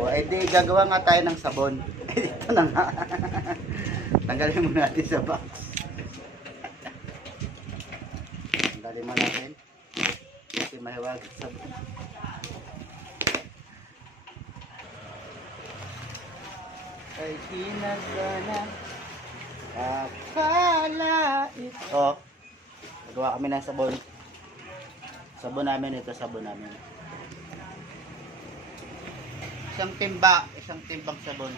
O, edi gagawa nga tayo ng sabon. Ito na nga. Tanggalin muna natin sa box. Tanggalin mo natin. Kasi mahiwag sa sabon. Ay kinagana akala ito. Nagawa kami ng sabon. Sabon namin ito, sabon namin. Isang timbang sabon.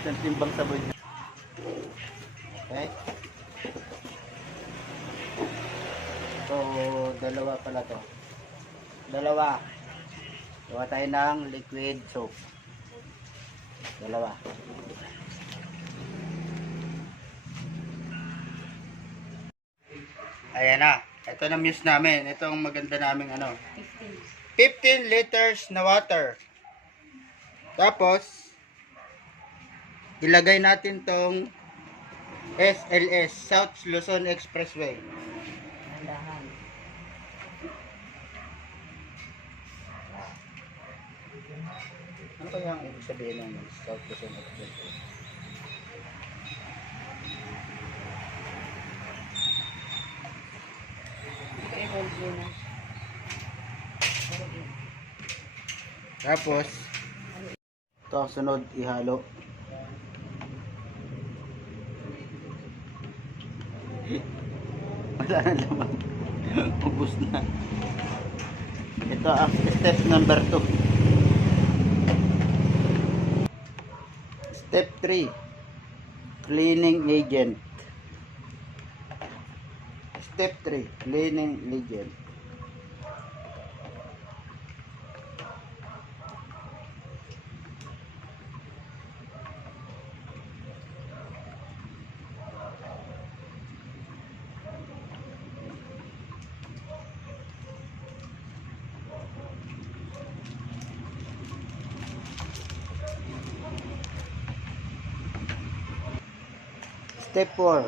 Isang timbang sabon. Okay? So, dalawa pala to. Dalawa. Gawa tayo ng liquid soap. Dalawa. Ayan na. Ito na muse namin. Ito ang maganda naming ano. 15 liters na water. Tapos, ilagay natin tong SLS, South Luzon Expressway. Ano kaya ang ibig sabihin ng South Luzon Expressway? Tapos, ito sunod ihalo. Wala na naman. Ubus na. Ito ang step number 2. Step 3. Cleaning agent. Step 3. Cleaning agent. Step 4.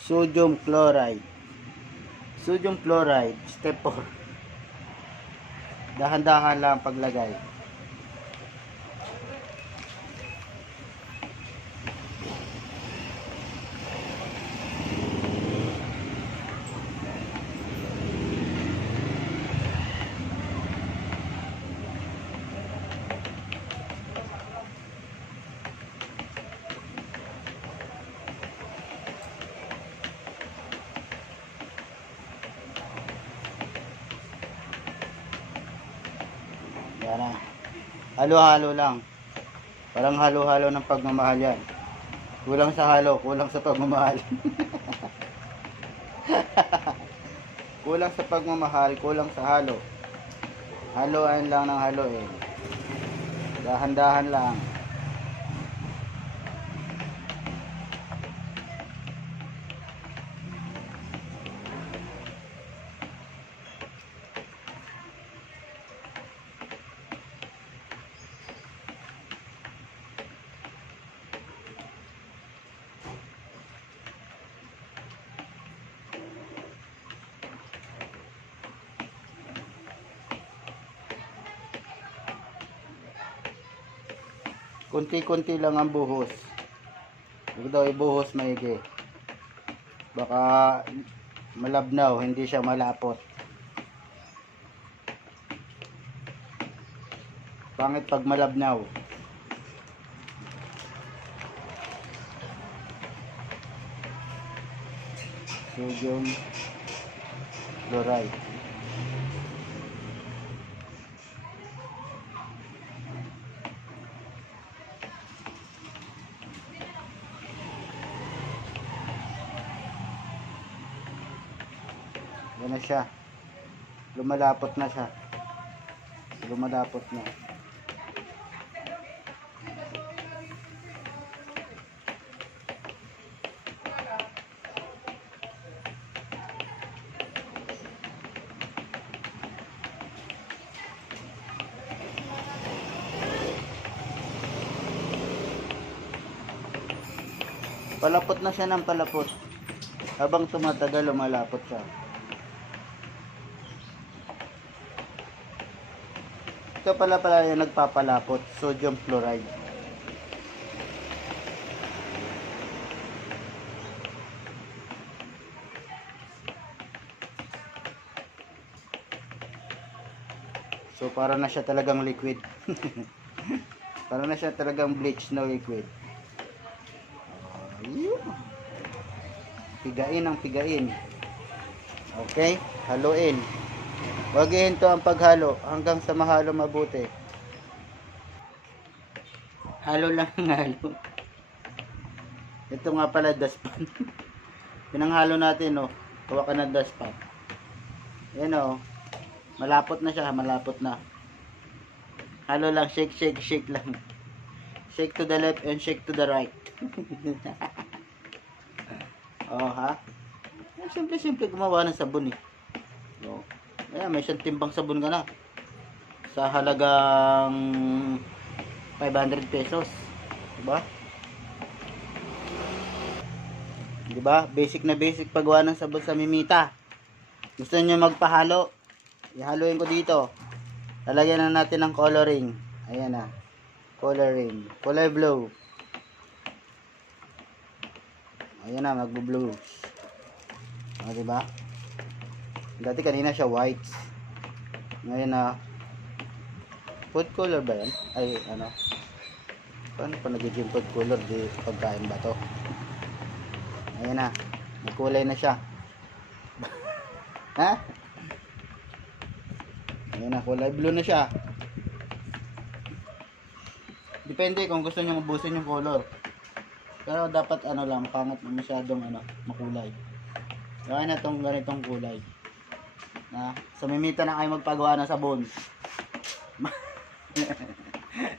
Sodium chloride. Sodium chloride. Step 4. Dahan-dahan lang paglagay. Yan na. Halo-halo lang. Parang halo-halo ng pagmamahal yan. Kulang sa halo, kulang sa pagmamahal. Kulang sa pagmamahal, kulang sa halo. Haloan lang ng haloin. Dahan-dahan lang. Kunti-kunti lang ang buhos. Huwag daw ibuhos maigi. Baka malabnaw, hindi siya malapot. Pangit pag malabnaw. Sodium chloride. Yan na siya. Lumalapot na siya. Lumalapot na. Palapot na siya ng palapot. Habang tumatagal, lumalapot siya. Ito pala yung nagpapalapot, sodium chloride. So para na siya talagang liquid. Para na siya talagang bleach na liquid. Ayun. Pigain ang pigain. Okay, haluin. Huwag ihinto ang paghalo hanggang sa mahalo mabuti. Halo lang ang halo. Ito nga pala dustpan. Pinanghalo natin, oh. Kuha ka ng dustpan. Yan, oh. Malapot na siya, malapot na. Halo lang, shake, shake, shake lang. Shake to the left and shake to the right. Oh, ha? Simple-simple gumawa ng sabon, eh. Oh. Ayan, may isang timbang sabon ka na. Sa halagang 500 pesos. Diba? Diba? Basic na basic paggawa ng sabon sa Mimita. Gusto nyo magpahalo? Ihaluin ko dito. Lalagyan na natin ng coloring. Ayan na. Coloring. Kulay blue. Ayan na, magbo-blue. O, diba? Dati kanina siya white. Ngayon na, food color ba yan? Ay, ano? Paano pa nagiging food color? Di pagkain ba to? Ayan na. May kulay na siya. Ha? Ayan na, kulay blue na siya. Depende kung gusto nyo ubusin yung color. Pero dapat ano lang, pangat na masyadong ano, makulay. Gawin na itong ganitong kulay. Na, sa Mimita na kayo magpagawa ng sabon.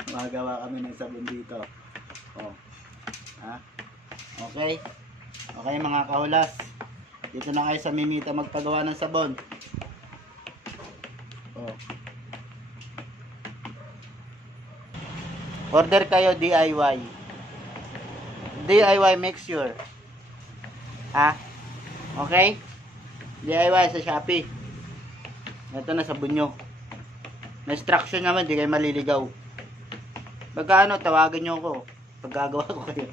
Magawa kami ng sabon dito. Oh. Ha? Okay? Okay mga kahulas. Dito na kayo sa Mimita magpagawa ng sabon. Oh. Order kayo DIY. DIY make sure. Ha? Okay? DIY sa Shopee. Ito na sabon nyo. Na instruction naman, di kayo maliligaw. Pagka tawagan nyo ako. Paggagawa ko kayo.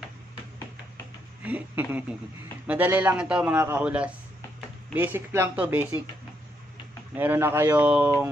Madali lang ito mga kahulas. Basic lang to, basic. Meron na kayong